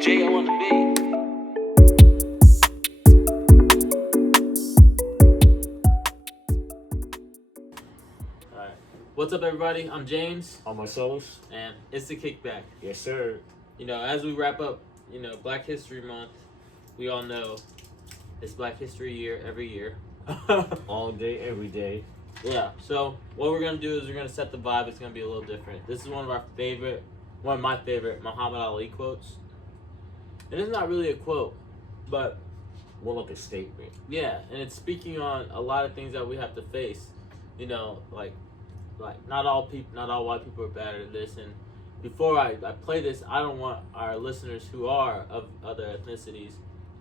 J.O. on the beat. Alright. What's up, everybody? I'm James. I'm Marcellus. And it's the Kickback. Yes, sir. You know, as we wrap up, Black History Month, we all know it's Black History Year every year. All day, every day. Yeah, so what we're going to do is we're going to set the vibe. It's going to be a little different. This is one of my favorite Muhammad Ali quotes. And it's not really a quote, but more like a statement. Yeah, and it's speaking on a lot of things that we have to face. Like not all white people are bad at this. And before I play this, I don't want our listeners who are of other ethnicities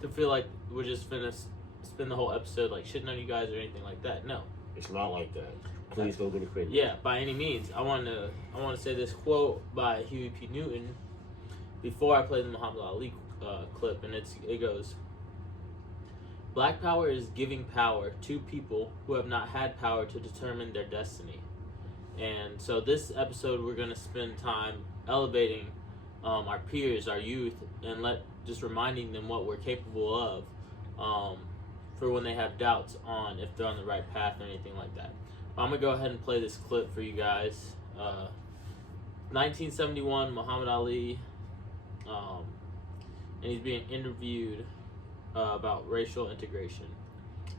to feel like we're just finna spend the whole episode like shitting on you guys or anything like that. No. It's not like that. Please don't get offended. Yeah, by any means. I want to say this quote by Huey P. Newton before I play the Muhammad Ali clip, and it goes, "Black power is giving power to people who have not had power to determine their destiny." And so this episode, we're going to spend time elevating our peers, our youth, and just reminding them what we're capable of. For when they have doubts on if they're on the right path or anything like that. I'm going to go ahead and play this clip for you guys. 1971, Muhammad Ali, and he's being interviewed about racial integration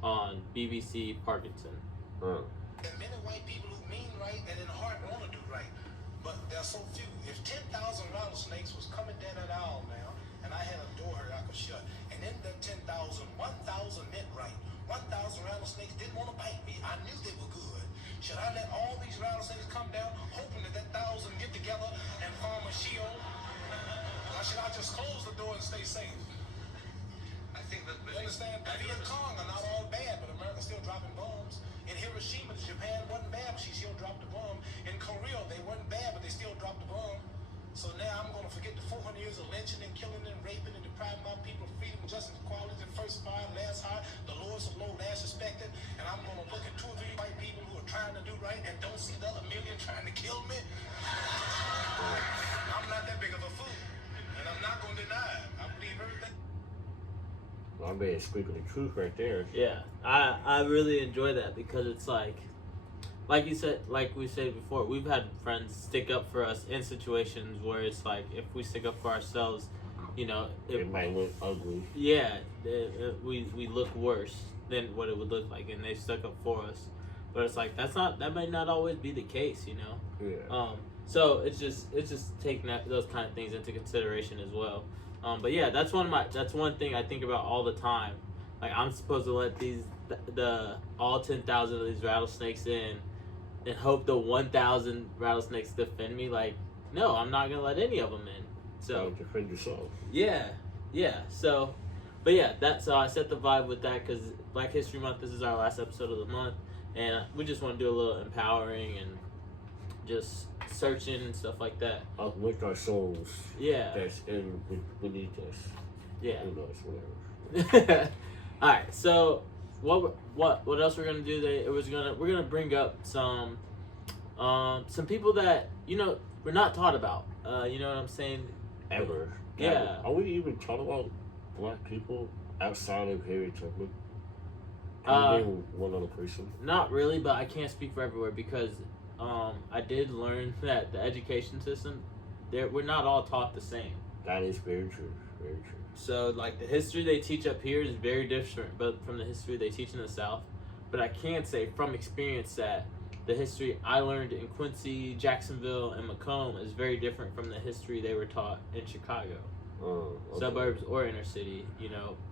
on BBC Parkinson. There are many white people who mean right and in heart want to do right, but there are so few. If 10,000 rattlesnakes was coming down that aisle now, and I had a door here I could shut, and in that 10,000, 1,000 meant right. 1,000 rattlesnakes didn't want to bite me. I knew they were good. Should I let all these rattlesnakes come down, hoping that 1,000 get together and form a shield? Or should I just close the door and stay safe? I think that... You understand? Viet Cong are not all bad, but America's still dropping bombs. In Hiroshima, Japan wasn't bad, but she still dropped the bomb. In Korea, they weren't bad, but they still dropped the bomb. So now I'm going to forget the 400 years of lynching and killing and raping and depriving my people of freedom, justice, equality, the first fire, last high, the lowest of low, last respected. And I'm going to look at 2 or 3 white people who are trying to do right and don't see the other million trying to kill me. I'm not that big of a fool. And I'm not going to deny it. I believe everything. My man is speaking the truth right there. Yeah, I really enjoy that because it's like you said, like we said before, we've had friends stick up for us in situations where it's like if we stick up for ourselves, it might look ugly. Yeah, we look worse than what it would look like, and they stuck up for us. But it's like that might not always be the case, Yeah. So it's just taking those kind of things into consideration as well. But yeah, that's one thing I think about all the time. Like I'm supposed to let all 10,000 of these rattlesnakes in, and hope the 1,000 rattlesnakes defend me. Like, no, I'm not gonna let any of them in. So defend yourself. Yeah. So, but yeah, so I set the vibe with that because Black History Month. This is our last episode of the month, and we just want to do a little empowering and just searching and stuff like that. Uplift our souls. Yeah. That's beneath us. Yeah. Who knows, whatever. All right. So what else we're gonna do? We're gonna bring up some people that we're not taught about. You know what I'm saying? Ever. Yeah. Are we even taught about Black people outside of Harriet Tubman? Can you name one other person? Not really, but I can't speak for everywhere because I did learn that the education system, we're not all taught the same. That is very true. Very true. So, like, the history they teach up here is very different but from the history they teach in the South. But I can say from experience that the history I learned in Quincy, Jacksonville, and Macomb is very different from the history they were taught in Chicago. Okay. Suburbs or inner city.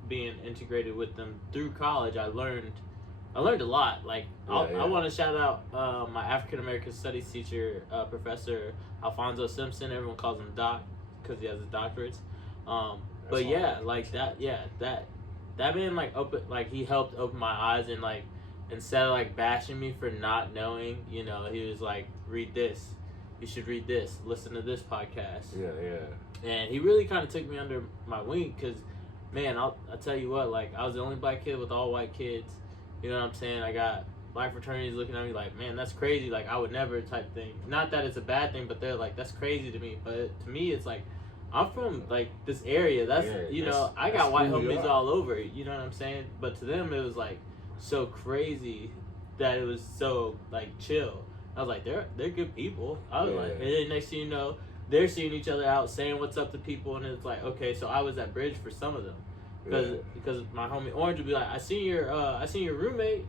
Being integrated with them through college, I learned a lot. Like, I want to shout out my African American Studies teacher, Professor Alfonso Simpson. Everyone calls him Doc because he has his doctorates. But yeah, like that. Yeah, that man he helped open my eyes, and like instead of bashing me for not knowing, he was like, read this. You should read this. Listen to this podcast. Yeah. And he really kind of took me under my wing because, man, I'll tell you what, I was the only black kid with all white kids. You know what I'm saying? I got black fraternities looking at me like, man, that's crazy. I would never type thing. Not that it's a bad thing, but they're like, that's crazy to me. But to me, it's like, I'm from like this area. That's I got white homies all over. You know what I'm saying? But to them, it was like so crazy that it was so like chill. I was like, they're good people. I was like, and then next thing you know, they're seeing each other out, saying what's up to people, and it's like, okay, so I was at Bridge for some of them, because my homie Orange would be like, I seen your roommate.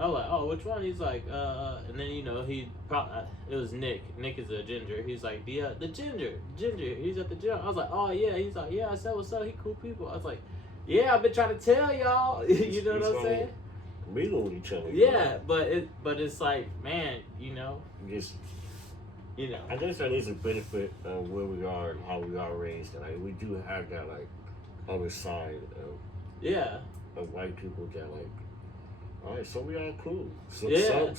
I was like, oh, which one? He's like, and then he probably it was Nick. Nick is a ginger. He's like the ginger. He's at the gym. I was like, oh yeah. He's like, yeah. I said what's up. He cool people. I was like, yeah. I've been trying to tell y'all. You know what I'm saying? We know each other. Yeah, but it's like, man, just. I guess that is a benefit of where we are and how we are raised. And like, we do have that like other side of white people that like. All right, some of y'all cool. Some yeah.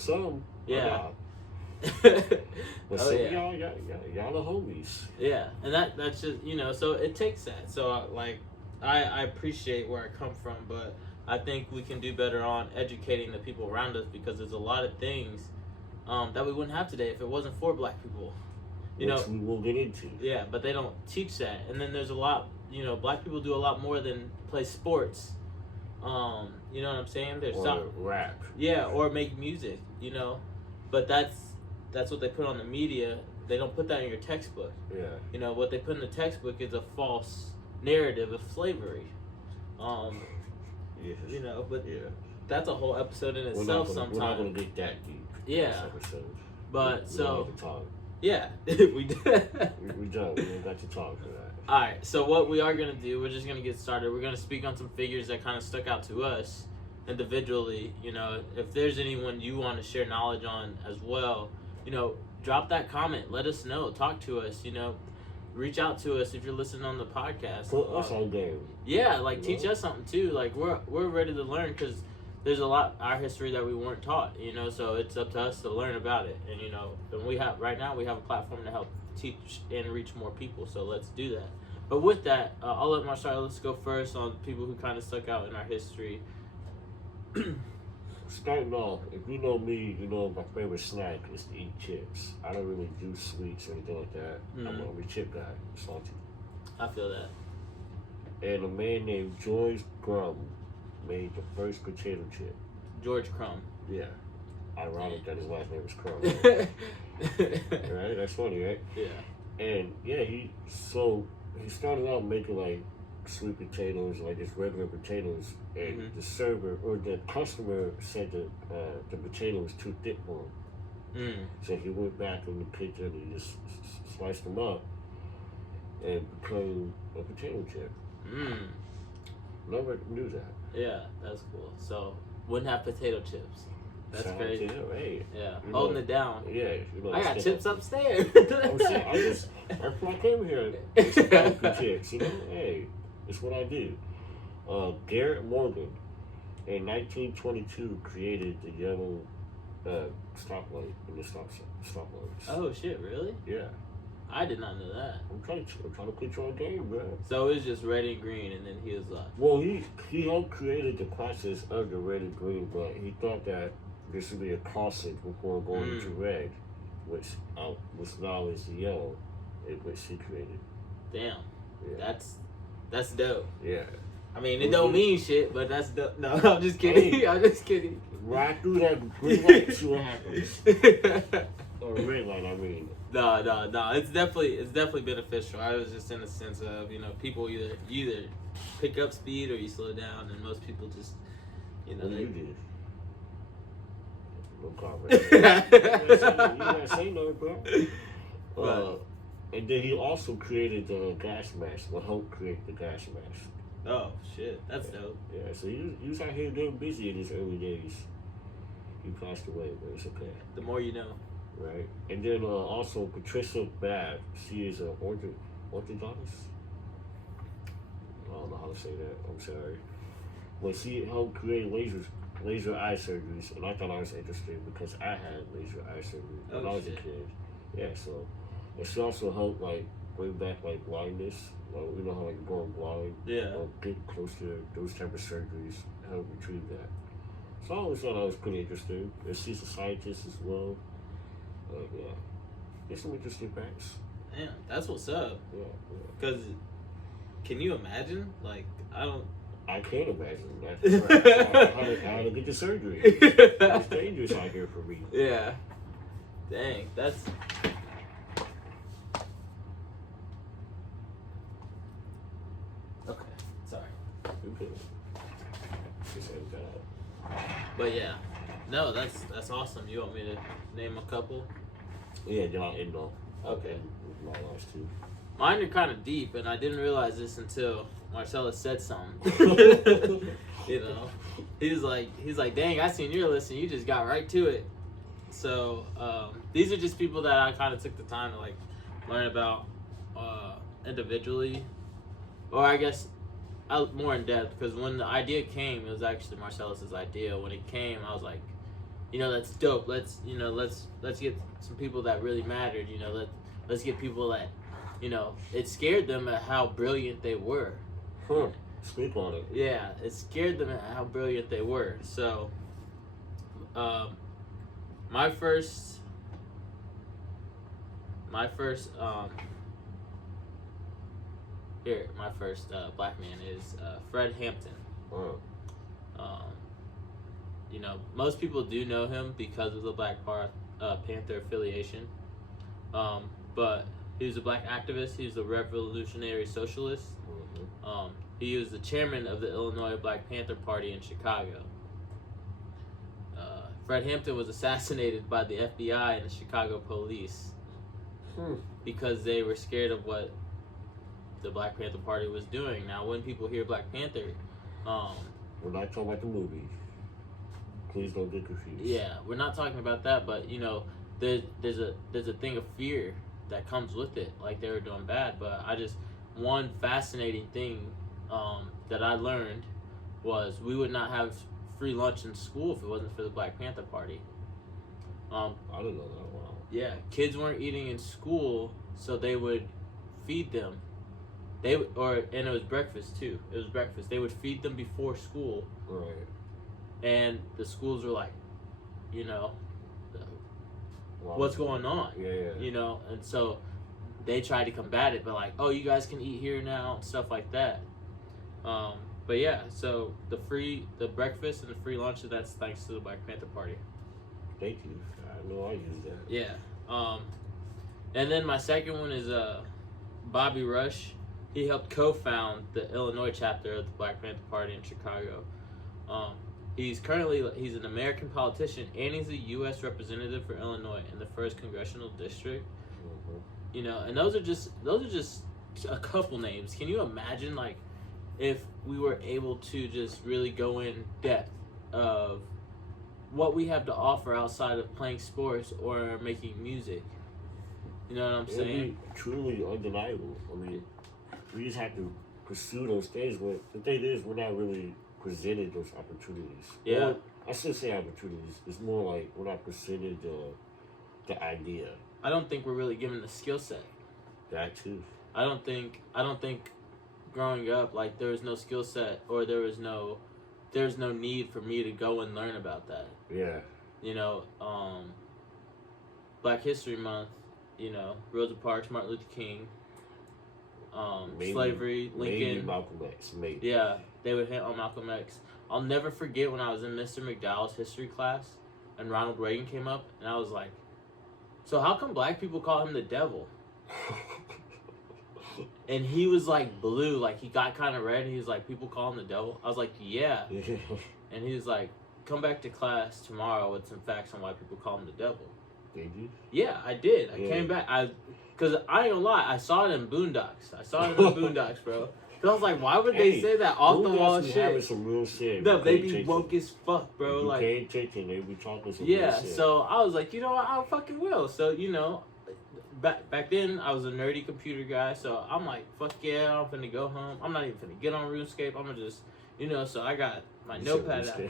But some of y'all are homies. Yeah, and that's just so it takes that. So like, I appreciate where I come from, but I think we can do better on educating the people around us, because there's a lot of things that we wouldn't have today if it wasn't for black people. Which we will get into. Yeah, but they don't teach that, and then there's a lot. Black people do a lot more than play sports. You know what I'm saying? There's rap. Yeah, or make music, But that's what they put on the media. They don't put that in your textbook. Yeah. What they put in the textbook is a false narrative of slavery. Yes. But that's a whole episode in itself sometimes. We're not going to get that deep. Yeah. But we don't have to talk. Yeah, we did. we don't. We ain't got to talk for that. Alright, so what we are going to do, we're just going to get started. We're going to speak on some figures that kind of stuck out to us individually. If there's anyone you want to share knowledge on as well, drop that comment. Let us know. Talk to us, Reach out to us if you're listening on the podcast. Put us on game. Yeah, teach us something too. Like, we're ready to learn, because there's a lot our history that we weren't taught, so it's up to us to learn about it. And, and we have a platform to help teach and reach more people, so let's do that. But with that, I'll let Marcellus go first on people who kind of stuck out in our history. Starting off, if you know me, my favorite snack is to eat chips. I don't really do sweets or anything like that. I'm a chip guy, salty. I feel that. And a man named George Crumb made the first potato chip. George Crumb. Yeah. Ironic that his last name was Crumb. Right? That's funny, right? Yeah. And yeah, he started out making like sweet potatoes, like just regular potatoes, and the server or the customer said that the potato was too thick for him. So he went back in the kitchen and just sliced them up and became a potato chip. Never knew that. Yeah, that's cool. So wouldn't have potato chips. That's crazy. Hey, yeah, holding it down. Yeah, I got chips upstairs. I'm saying, that's why I came here. It's chips, Hey, it's what I do. Garrett Morgan, in 1922, created the yellow stoplight in the stoplights. Oh shit! Really? Yeah. I did not know that. I'm trying to put you on game, bro. So it was just red and green, and then he was like... Well, he helped created the process of the red and green, but he thought that this would be a crossing before going into red, which now is the yellow, which he created. Damn. Yeah. That's dope. Yeah. I mean, it don't mean shit, but that's dope. No, I'm just kidding. I'm just kidding. Ride through that green light, see what happens. Or red light, I mean. No. It's definitely beneficial. I was just in the sense of, people either pick up speed or you slow down, and most people just, You did. No comment. You gotta say no, bro. And then he also created the gas mask. Well, helped create the gas mask. Oh shit, that's dope. Yeah, so he was out here doing busy in his early days. He passed away, but it's okay. The more you know. Right. And then also Patricia Babb. She is an orthodontist. I don't know how to say that. I'm sorry. But she helped create laser eye surgeries, and I thought that was interesting because I had laser eye surgery when I was a kid. Yeah, so and she also helped bring back blindness. You know how going blind. Yeah. Get close to those type of surgeries, help retrieve that. So I always thought that was pretty interesting. And she's a scientist as well. Yeah. There's some interesting facts. Damn, that's what's up. Yeah. Because, can you imagine? Like, I can't imagine. That's how to get the surgery. It's dangerous out here for me. Yeah. Dang, that's... Okay, sorry. Okay. Just like that. But yeah. No, that's awesome. You want me to name a couple? Yeah, John Endo. Okay. My last two. Mine are kind of deep, and I didn't realize this until Marcellus said something. You know, he's like, dang, I seen your list and you just got right to it. So these are just people that I kind of took the time to like learn about individually, or I guess more in depth. Because when the idea came, it was actually Marcellus's idea. When it came, I was like, you know, that's dope. Let's get some people that really mattered. You know, let's get people that, you know, it scared them at how brilliant they were. Speak on it. Yeah, it scared them at how brilliant they were. So, my first black man is Fred Hampton. You know, most people do know him because of the Black Panther affiliation. But he was a black activist. He was a revolutionary socialist. He was the chairman of the Illinois Black Panther Party in Chicago. Fred Hampton was assassinated by the FBI and the Chicago police because they were scared of what the Black Panther Party was doing. Now, when people hear Black Panther, we're not talking about the movie. Please don't get confused. Yeah, we're not talking about that, but you know, there's a thing of fear that comes with it, like they were doing bad. But one fascinating thing that I learned was we would not have free lunch in school if it wasn't for the Black Panther Party. I didn't know that. Wow. Yeah, kids weren't eating in school, so they would feed them. And it was breakfast too. It was breakfast. They would feed them before school. Right. And the schools were like, you know, what's going on? Yeah. You know, and so they tried to combat it, but like, oh, you guys can eat here now and stuff like that. But yeah, so the breakfast and the free lunch, that's thanks to the Black Panther Party. Thank you. I know I use that. Yeah. And then my second one is Bobby Rush. He helped co-found the Illinois chapter of the Black Panther Party in Chicago. He's an American politician, and he's a U.S. representative for Illinois in the 1st Congressional District. You know, and those are just a couple names. Can you imagine, like, if we were able to just really go in depth of what we have to offer outside of playing sports or making music? You know what I'm saying? It'd be truly undeniable. I mean, we just have to pursue those things, but the thing is, we're not really presented those opportunities. Yeah. Or, I should say opportunities. It's more like we're not presented the idea. I don't think we're really given the skill set. That too. I don't think growing up, like, there was no skill set, or there's no need for me to go and learn about that. Yeah. You know, Black History Month, you know, Rosa Parks, Martin Luther King, slavery, Lincoln. Maybe Malcolm X, maybe. Yeah, they would hit on Malcolm X. I'll never forget when I was in Mr. McDowell's history class and Ronald Reagan came up, and I was like, so how come black people call him the devil? And he was like blue, like he got kind of red, and he was like, people call him the devil? I was like, yeah. And he was like, come back to class tomorrow with some facts on why people call him the devil. Did you? Yeah, I did. I came back. Because I ain't gonna lie, I saw it in Boondocks. Bro. Because I was like, why would they say that off the wall shit? Having some real shit. No, they be woke as fuck, bro. You like, can't take it. They be talking some real shit. So I was like, you know what? I fucking will. So, you know, back then, I was a nerdy computer guy. So I'm like, fuck yeah, I'm finna go home. I'm not even finna get on RuneScape. I'm gonna just, you know, so I got my notepad out.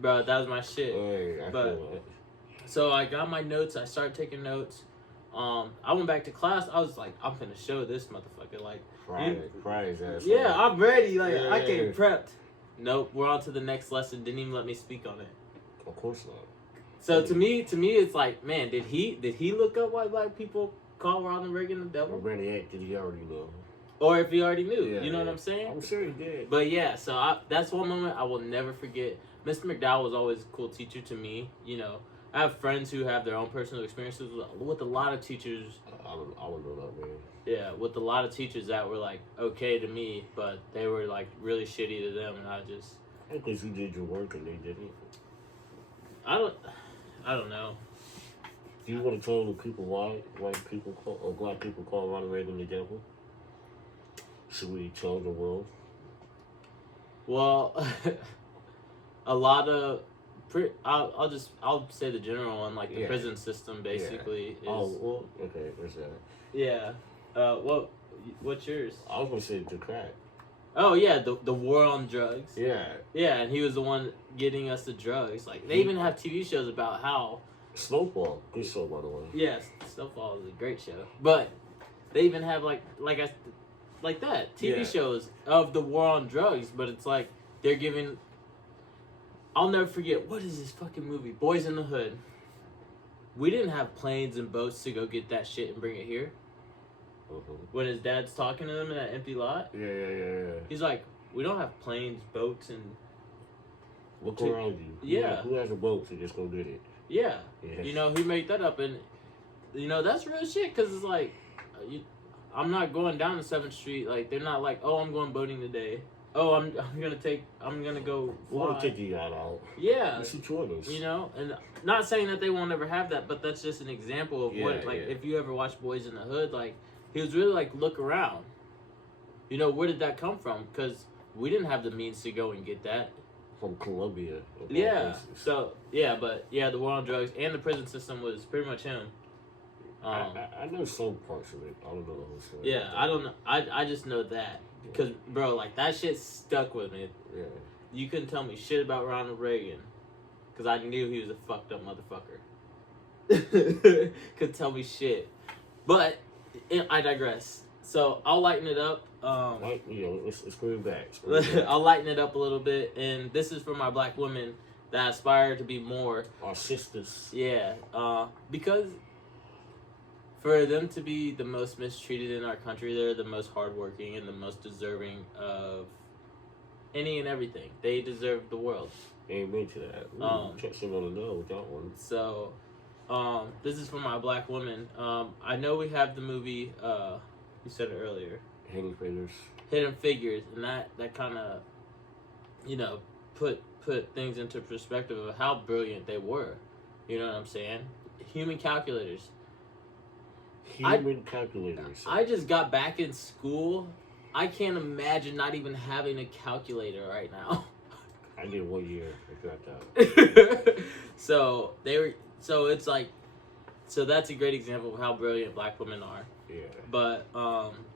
Bro, that was my shit. So I got my notes. I started taking notes. I went back to class. I was like, I'm finna show this motherfucker. Like, cry his ass. Yeah, I'm ready. Like, I came prepped. Nope, we're on to the next lesson. Didn't even let me speak on it. Of course not. So to me, it's like, man, did he look up why black people call Ronald Reagan the Or devil, Randy Act, did he already know? or if he already knew. Yeah, You know what I'm saying? I'm sure he did. But yeah, so that's one moment I will never forget. Mr. McDowell was always a cool teacher to me. You know, I have friends who have their own personal experiences with a lot of teachers. I don't know that, man. Yeah, with a lot of teachers that were like okay to me, but they were like really shitty to them, and I just. Because you did your work and they didn't. I don't know. Do you want to tell the people why white people or black people call Ronald Reagan the devil? Should we tell the world? Well, a lot of. I'll say the general one, like the prison system basically is. Oh, well, okay, there's that. Yeah. What's yours? I was gonna say the crack. Oh yeah, the war on drugs. Yeah. Yeah, and he was the one getting us the drugs. Like they even have TV shows about how. Snowfall, good show by the way. Yes, Snowfall is a great show, but they even have like that TV shows of the war on drugs. But it's like they're giving. I'll never forget, what is this fucking movie? Boys in the Hood. We didn't have planes and boats to go get that shit and bring it here. Mm-hmm. When his dad's talking to them in that empty lot. Yeah. He's like, we don't have planes, boats, and... Look around you. Yeah. Who has a boat to just go get it? Yeah. Yeah. You know, he made that up, and, you know, that's real shit, because it's like, I'm not going down to 7th Street. Like, they're not like, oh, I'm going boating today. Oh, I'm gonna go We fly. want to take you out. Yeah. It's choice. You know, and not saying that they won't ever have that, but that's just an example of what, like, if you ever watch Boys in the Hood, like, he was really like, look around. You know, where did that come from? Because we didn't have the means to go and get that. From Colombia. Yeah. So, yeah, but, yeah, the war on drugs and the prison system was pretty much him. I know some parts of it. I don't know the whole story. Yeah, I don't know. I just know that. Because, bro, like, that shit stuck with me. Yeah. You couldn't tell me shit about Ronald Reagan. Because I knew he was a fucked up motherfucker. Couldn't tell me shit. But, I digress. So, I'll lighten it up. Let's bring it back. I'll lighten it up a little bit. And this is for my black women that aspire to be more. Our sisters. Yeah. Because... for them to be the most mistreated in our country, they're the most hardworking and the most deserving of any and everything. They deserve the world. Amen to that. Touching on the nose with that one. So, this is for my black woman. I know we have the movie, you said it earlier. Hidden Figures. Hidden Figures, and that kind of, you know, put things into perspective of how brilliant they were. You know what I'm saying? Human calculators. Calculators. I just got back in school. I can't imagine not even having a calculator right now. I did 1 year. I dropped out. So it's like, so that's a great example of how brilliant black women are. Yeah. But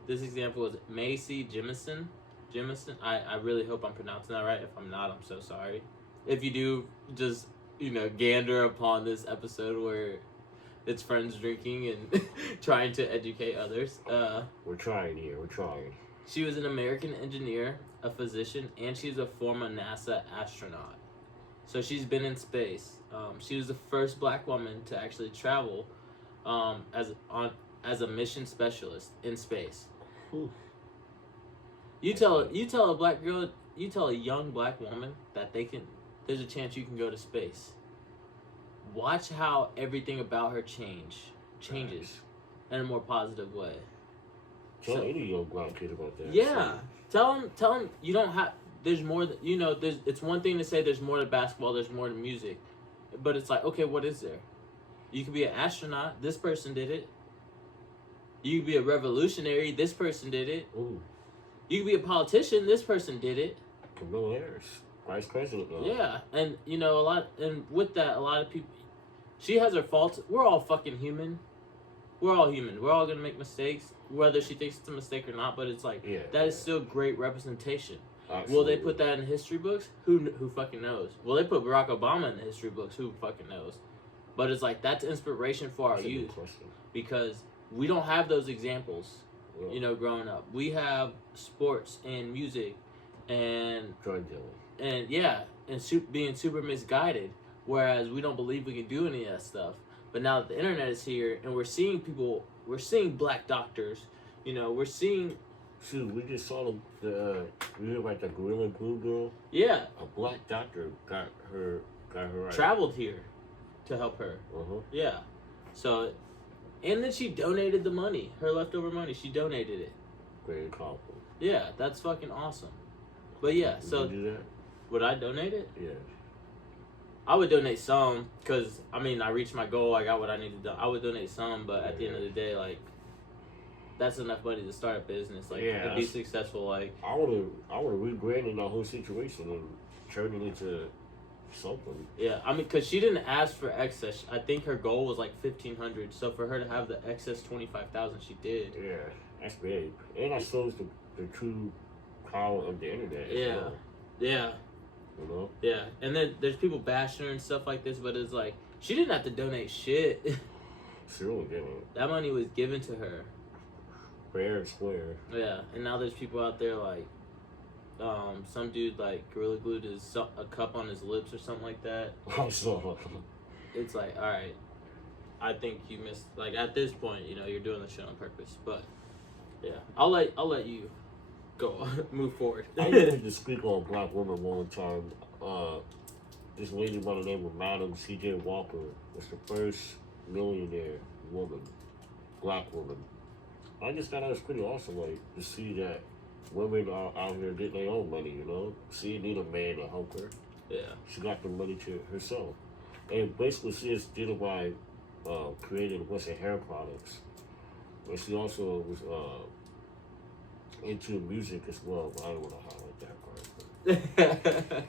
this example is Macy Jemison. I really hope I'm pronouncing that right. If I'm not, I'm so sorry. If you do, just, you know, gander upon this episode where it's friends drinking and trying to educate others. We're trying here. We're trying. She was an American engineer, a physician, and she's a former NASA astronaut. So she's been in space. She was the first black woman to actually travel as a mission specialist in space. Whew. You tell a black girl, you tell a young black woman that there's a chance you can go to space. Watch how everything about her changes in a more positive way. Tell any young black kid about that. Yeah, tell them you don't have. There's more. You know, it's one thing to say there's more to basketball, there's more to music, but it's like, okay, what is there? You could be an astronaut. This person did it. You could be a revolutionary. This person did it. Ooh. You could be a politician. This person did it. Kamala Harris, vice president. Yeah, and you know with that, a lot of people. She has her faults. We're all fucking human. We're all human. We're all gonna make mistakes, whether she thinks it's a mistake or not. But it's like that is still great representation. Absolutely. Will they put that in history books? Who fucking knows? Will they put Barack Obama in the history books? Who fucking knows? But it's like that's inspiration for our youth because we don't have those examples. You know, growing up, we have sports and music and drug dealing and being super misguided. Whereas we don't believe we can do any of that stuff. But now that the internet is here and we're seeing people we're seeing black doctors. You know, we're seeing. Shoot, we just saw we heard about the Gorilla Glue girl. Yeah. A black doctor got her right. Traveled here to help her. Yeah. So, and then she donated the money, her leftover money. She donated it. Very powerful. Yeah, that's fucking awesome. But yeah, so would you do that? Would I donate it? Yeah. I would donate some because I mean I reached my goal. I got what I needed to do. I would donate some, but at the end of the day, like that's enough money to start a business, like to be successful. Like I would have rebranded the whole situation and turned it into something. Yeah, I mean, cause she didn't ask for excess. I think her goal was like 1,500. So for her to have the excess 25,000, she did. Yeah, that's big. And that shows the true power of the internet. Yeah, yeah. You know? Yeah, and then there's people bashing her and stuff like this, but it's like she didn't have to donate shit. She really didn't. That money was given to her. Fair and square. Yeah, and now there's people out there like, some dude like Gorilla glued a cup on his lips or something like that. I saw. It's like, all right, I think you missed. Like at this point, you know, you're doing the shit on purpose. But yeah, I'll let you go move forward. I wanted to speak on black women one time. This lady by the name of Madam C.J. Walker was the first millionaire woman, black woman. I just thought that was pretty awesome, like, to see that women are out here getting their own money, you know? She didn't need a man to help her. Yeah. She got the money to herself. And basically she just did it by creating hair products. And she also was into music as well, but I don't want to highlight that part.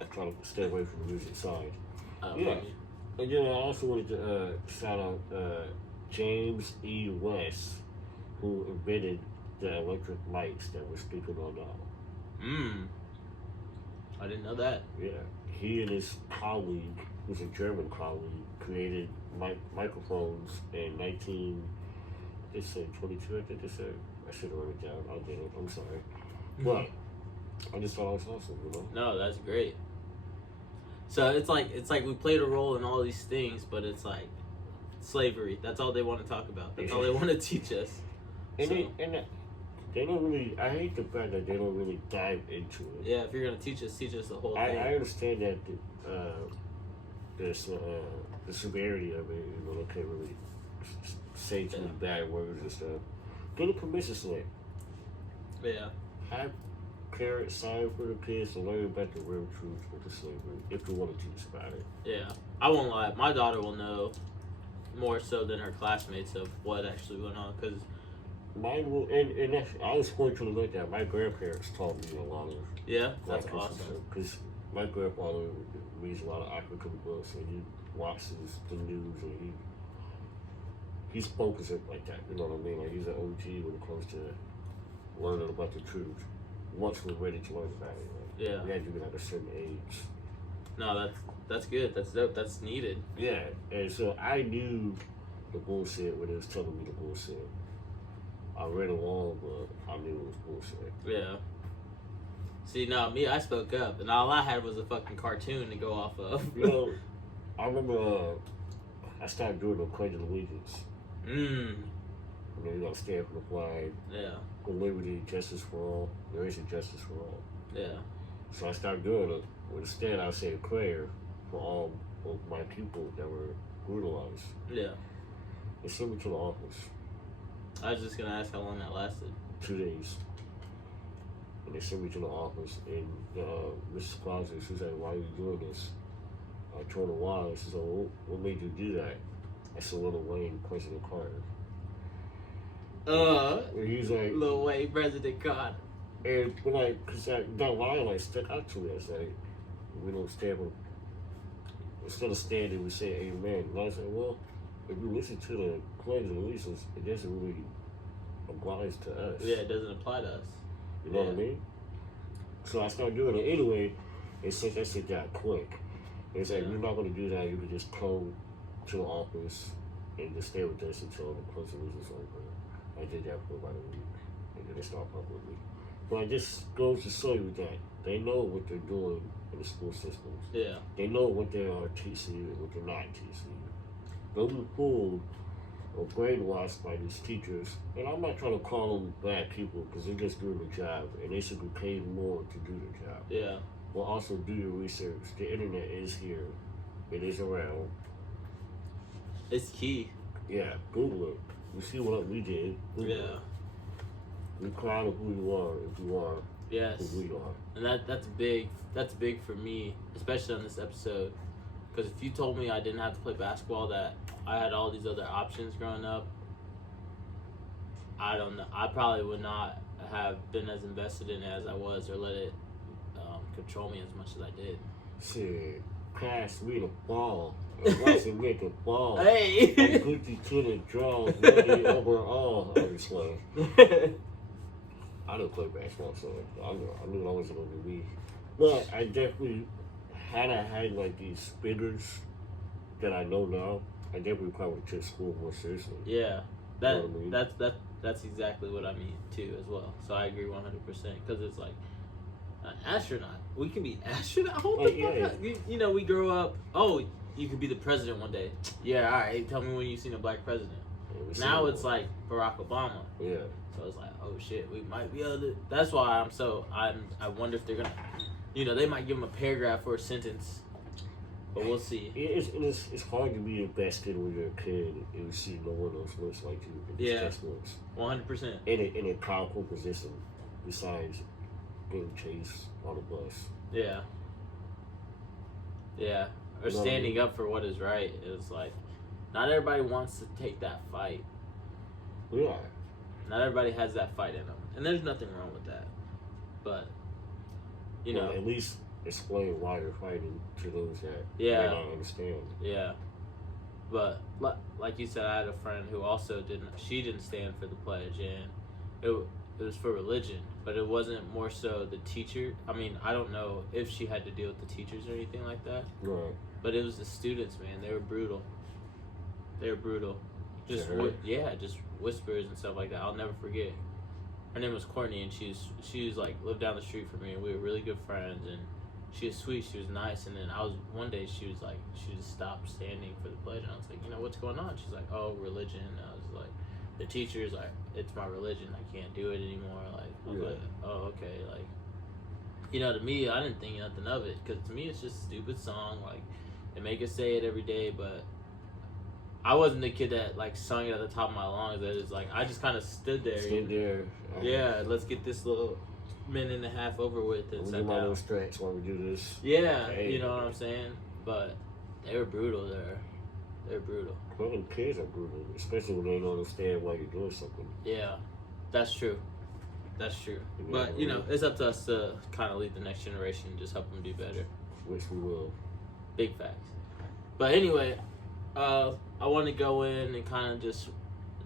I'm trying to stay away from the music side. Yeah. And then I also wanted to shout out James E. West, who invented the electric lights that we're speaking on now. I didn't know that. Yeah. He and his colleague, who's a German colleague, created microphones in 22, I think they said. I should have wrote it down. I didn't. I'm sorry. But I just thought it was awesome, you know? No, that's great. So it's like we played a role in all these things, but it's like slavery. That's all they want to talk about. That's all they want to teach us. And they don't really. I hate the fact that they don't really dive into it. Yeah, if you're gonna teach us the whole thing. I understand that the severity of it. You know, they can't really say too many bad words and stuff. Get a permission slip. Yeah. Have parents sign for the kids to learn about the real truth of the slavery if you want to teach about it. Yeah, I won't lie. My daughter will know more so than her classmates of what actually went on because. Mine will, and that's, I was fortunate like that. My grandparents taught me a lot of. Yeah, that's awesome. Because my grandfather reads a lot of African books, and he watches the news, and he's focused like that. You know what I mean? Like he's an OG when it comes to learning about the truth. Once we're ready to learn about it, like, yeah, we had to be at a certain age. No, that's good. That's dope. That's needed. Yeah, and so I knew the bullshit when it was telling me the bullshit. I read along, but I knew it was bullshit. Yeah. See, now me, I spoke up, and all I had was a fucking cartoon to go off of. You know, I remember I started doing the Pledge of Allegiance. And then you gotta stand for the flag. Yeah. For liberty, justice for all. There is a justice for all. Yeah. So I started doing it. With a stand, I would say a prayer for all of my people that were brutalized. Yeah. They sent me to the office. I was just gonna ask how long that lasted. 2 days. And they sent me to the office, and Mrs. Clausen, she said, "Why are you doing this?" I told her why. She said, "What made you do that?" I said, "Lil Wayne, President Carter." And he's like, Lil Wayne, President Carter. And when cause that line like stuck out to me, I was like, we don't stand with, instead of standing, we say amen. And I was like, well, if you listen to the Pledge of Allegiance, it doesn't really apply to us. Yeah, it doesn't apply to us. You know what I mean? So I started doing it anyway, and since that shit got quick, it's like, you're not going to do that, you can just come to the office and just stay with us until the Pledge of Allegiance is over. I did that for about a week, and then they started fucking with me. But it just goes to show you that they know what they're doing in the school systems. Yeah. They know what they are teaching you and what they're not teaching you. Don't be fooled or brainwashed by these teachers. And I'm not trying to call them bad people because they're just doing their job and they should be paid more to do their job. Yeah. But also do your research. The internet is here. It is around. It's key. Yeah, Google it. You see what we did. Google Yeah. it. Be proud of who you are if you are Yes. who we are. And that's big. That's big for me, especially on this episode. Because if you told me I didn't have to play basketball, that I had all these other options growing up, I don't know. I probably would not have been as invested in it as I was, or let it control me as much as I did. Shit, pass me the ball. And watch him get the ball. Hey! I'm Gucci to the draws, ready overall. I was like, I didn't play basketball, so I knew I wasn't going to be me. But I definitely, had I had like these spinners that I know now, I definitely probably took school more seriously. Yeah, You know what I mean? that's exactly what I mean too, as well. So I agree 100%, because it's like an astronaut. We can be astronaut. Hold the fuck up. You know, we grow up. Oh, you could be the president one day. Yeah, all right. Tell me when you've seen a black president. Yeah, Now it's like Barack Obama. Yeah. So it's like, oh shit, we might be able to. That's why I wonder if they're gonna, they might give him a paragraph or a sentence, but we'll see. It's hard to be invested when you're a kid and you see no one else looks like you in these textbooks. 100%. In a powerful position besides being chased on a bus. Yeah. Yeah. Or standing up for what is right. It's like, not everybody wants to take that fight. Yeah. Not everybody has that fight in them. And there's nothing wrong with that. But, Well, at least explain why you're fighting to those that Yeah. may not understand. Yeah. But, like you said, I had a friend who also she didn't stand for the pledge. And it was for religion. But it wasn't more so the teacher. I mean, I don't know if she had to deal with the teachers or anything like that. Right. But it was the students, man. They were brutal. Just just whispers and stuff like that. I'll never forget. Her name was Courtney, and she was like lived down the street from me, and we were really good friends. And she was sweet, she was nice. And then one day she just stopped standing for the pledge, and I was like, what's going on? She's like, oh, religion. And I was like, the teacher's like, it's my religion. I can't do it anymore. Like, I was like, oh, okay. Like, to me, I didn't think nothing of it, because to me it's just a stupid song. Like, they make us say it every day, but I wasn't the kid that like sung it at the top of my lungs. That is like, I just kind of stood there. Yeah, let's get this little minute and a half over with and sat down. Little stretch while we do this. Yeah, you know what I'm saying? But they were brutal there. They're brutal. Well, them kids are brutal, especially when they don't understand why you're doing something. Yeah, that's true. But, it's up to us to kind of lead the next generation and just help them do better. Which we will. Big facts. But anyway, I want to go in and kind of just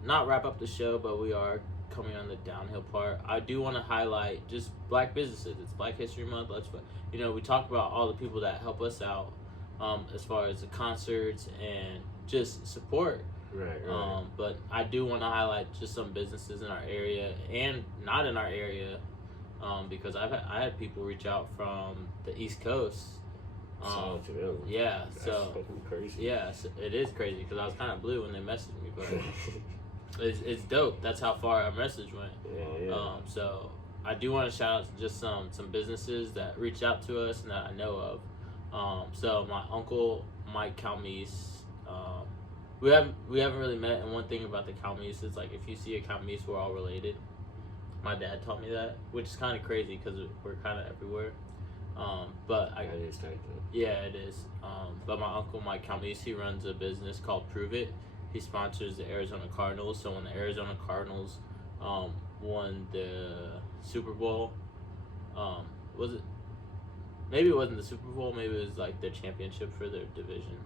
not wrap up the show, but we are coming on the downhill part. I do want to highlight just black businesses. It's Black History Month. We talk about all the people that help us out as far as the concerts and just support. Right. But I do want to highlight just some businesses in our area and not in our area, because I had people reach out from the East Coast. To them. Yeah, That's so fucking crazy. Yeah, so it is crazy because I was kind of blue when they messaged me, but it's dope. That's how far our message went. Yeah. So I do want to shout out just some businesses that reached out to us and that I know of. So my uncle Mike Calmise, we haven't really met, and one thing about the Calmise is like if you see a Calmise, we're all related. My dad taught me that, which is kind of crazy because we're kind of everywhere. But it is tight though. Yeah, it is. But my uncle Mike Calmise, he runs a business called Prove It. He sponsors the Arizona Cardinals. So when the Arizona Cardinals won the Super Bowl, was it? Maybe it wasn't the Super Bowl. Maybe it was like their championship for their division.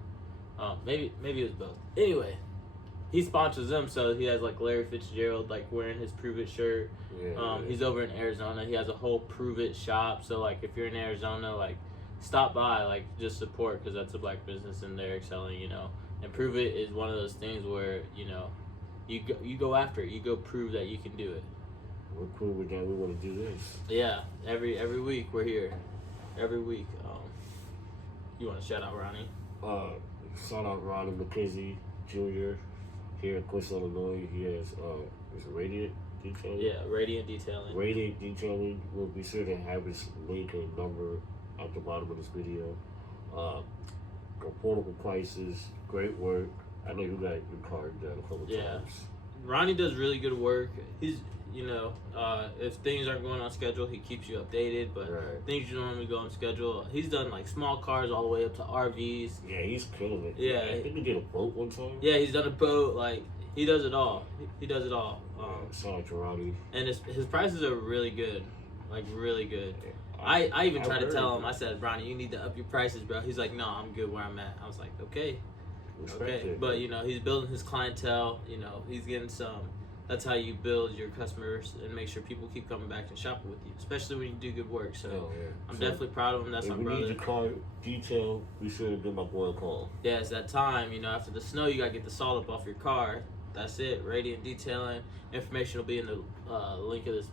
Maybe it was both. Anyway, he sponsors them, so he has like Larry Fitzgerald like wearing his Prove It shirt. Yeah. He's over in Arizona. He has a whole Prove It shop. So like if you're in Arizona, like stop by, like just support, because that's a black business and they're excelling, And Prove It is one of those things where you go after it. You go prove that you can do it. We're proving that we want to do this. Yeah, every week we're here. Every week. You want to shout out Ronnie? Shout out Ronnie McKenzie Jr. here in Quincy, Illinois. He has is it Radiant Detailing? Yeah, Radiant Detailing. Radiant Detailing. We'll be sure to have his link and number at the bottom of this video. Affordable prices, great work. I know you got your card done a couple times. Ronnie does really good work. He's, if things aren't going on schedule, he keeps you updated. But things you normally go on schedule, he's done like small cars all the way up to RVs. Yeah, he's killing it. Yeah, I think he did a boat one time. Yeah, he's done a boat. Like he does it all. He does it all. Shout out to Ronnie. And his prices are really good, like really good. I even tried to tell him. I said, Ronnie, you need to up your prices, bro. He's like, no, I'm good where I'm at. I was like, okay. Respect. But he's building his clientele. He's getting some. That's how you build your customers and make sure people keep coming back and shopping with you, especially when you do good work. So I'm definitely proud of him. That's my brother. If you need the car detail, be sure to give my boy a call. Yeah, it's that time. After the snow, you gotta get the salt up off your car. That's it. Radiant Detailing. Information will be in the link of this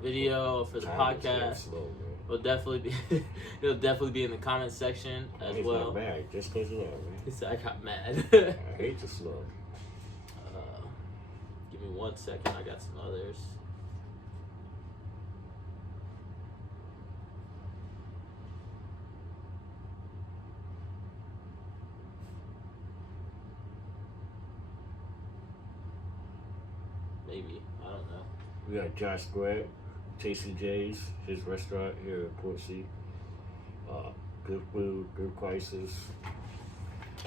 video for the podcast. It'll definitely be in the comment section as well. Not mad, just cause of that, man. He said I got mad. I hate the snow. Give me 1 second. I got some others. Maybe. I don't know. We got Josh Grant, Tasty J's, his restaurant here in Quincy. Good food, good prices.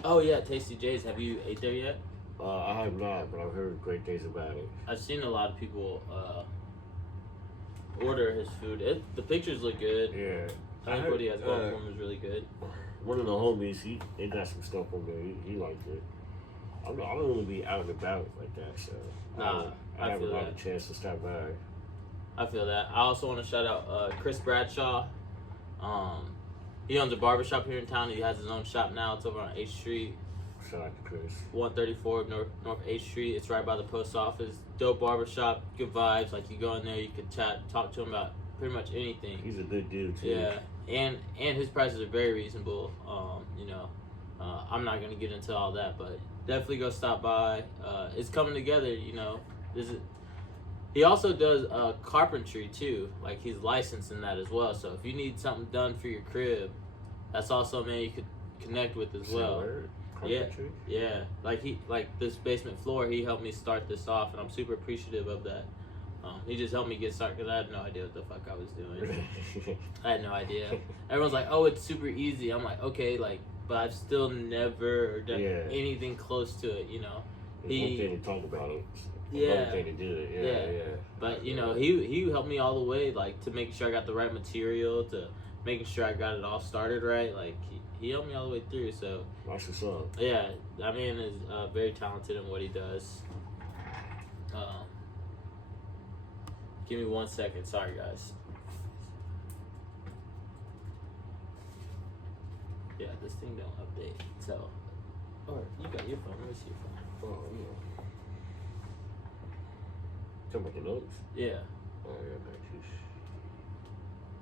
Oh yeah, Tasty J's. Have you ate there yet? I have not, but I've heard great things about it. I've seen a lot of people order his food. The pictures look good. Yeah. I think what he has going for him is really good. One of the homies, they got some stuff on there. He liked it. I don't really be out and about like that, so I haven't had a chance to stop by. I feel that. I also want to shout out Chris Bradshaw. He owns a barbershop here in town. He has his own shop now. It's over on 8th Street. Shout out to Chris. 134 North 8th Street. It's right by the post office. Dope barbershop. Good vibes. Like you go in there, you can chat, talk to him about pretty much anything. He's a good dude too. Yeah, and his prices are very reasonable. I'm not gonna get into all that, but definitely go stop by. It's coming together. He also does carpentry too. Like he's licensed in that as well. So if you need something done for your crib, that's also a man you could connect with as well. Carpentry? Yeah. Like this basement floor, he helped me start this off, and I'm super appreciative of that. He just helped me get started because I had no idea what the fuck I was doing. I had no idea. Everyone's like, "Oh, it's super easy." I'm like, "Okay," but I've still never done anything close to it. It's one thing to talk about it. Another thing to do it. Yeah. But he helped me all the way, like to make sure I got the right material, to making sure I got it all started right. Like he helped me all the way through. So that's what's up. Yeah, that man is very talented in what he does. Give me 1 second. Sorry, guys. Yeah, this thing don't update. So, or you got your phone. Let me see your phone. Oh, yeah. Talking about the notes? Yeah. Oh, yeah, got you.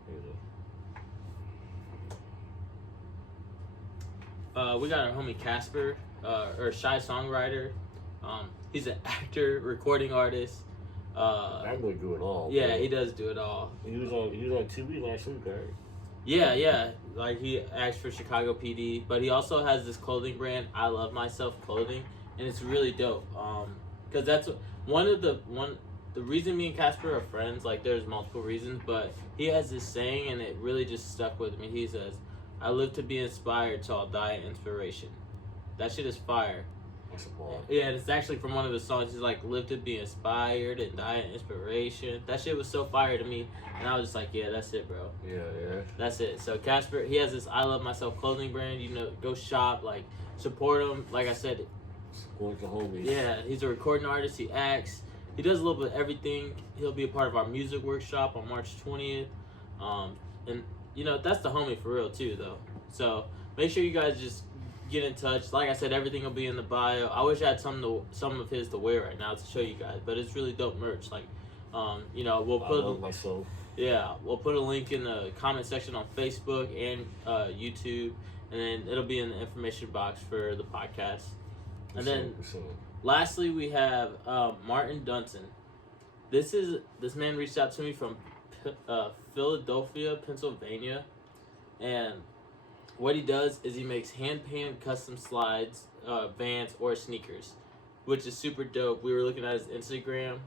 Here you go. We got our homie Casper, or CHISongwriter. He's an actor, recording artist. That boy do it all. Yeah, bro. he does do it all. He was on TV last week, right? Yeah. Like he acts for Chicago PD, but he also has this clothing brand, I Love Myself Clothing, and it's really dope. Because that's the reason me and Casper are friends. Like there's multiple reasons, but he has this saying, and it really just stuck with me. He says, "I live to be inspired, so I'll die in inspiration." That shit is fire. Yeah, it's actually from one of the songs. He's like, "Live to be inspired and die in inspiration." That shit was so fire to me, and I was just like, "Yeah, that's it, bro. Yeah. That's it." So Casper, he has this I Love Myself clothing brand. Go shop, like support him. Like I said, support the homies. Yeah, he's a recording artist. He acts. He does a little bit of everything. He'll be a part of our music workshop on March 20th. And that's the homie for real too, though. So make sure you guys just get in touch. Like I said, everything will be in the bio. I wish I had some of his to wear right now to show you guys, but it's really dope merch. Like, we'll put a link in the comment section on Facebook and YouTube, and then it'll be in the information box for the podcast. And then lastly, we have Martin Dunton. This man reached out to me from Philadelphia, Pennsylvania, and what he does is he makes hand-painted custom slides, Vans, or sneakers, which is super dope. We were looking at his Instagram.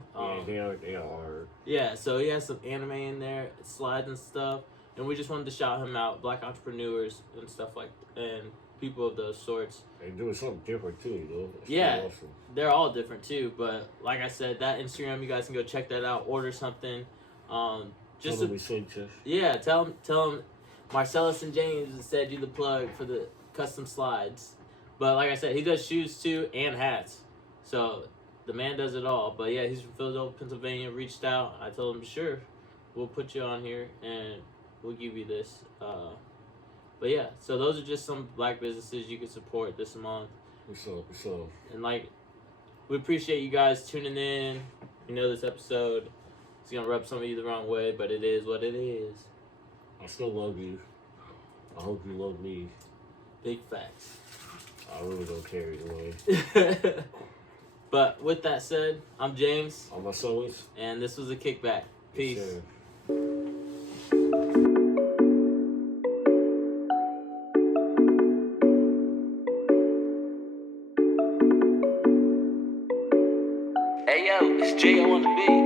They are. Yeah, so he has some anime in there, slides and stuff, and we just wanted to shout him out, Black entrepreneurs and stuff and people of those sorts. They're doing something different too, though. Yeah, awesome. They're all different too, but like I said, that Instagram, you guys can go check that out, order something. Just tell them we sent you. Yeah, tell them Marcellus and James said you the plug for the custom slides. But like I said, he does shoes too and hats. So the man does it all. But yeah, he's from Philadelphia, Pennsylvania, reached out. I told him, sure, we'll put you on here and we'll give you this. But yeah, so those are just some black businesses you can support this month. What's up? And like, we appreciate you guys tuning in. You know this episode is going to rub some of you the wrong way, but it is what it is. I still love you. I hope you love me. Big facts. I really don't care either way. But with that said, I'm James. I'm Marcellus. And this was a Kickback. Peace. Yes, hey yo, it's J on the beat.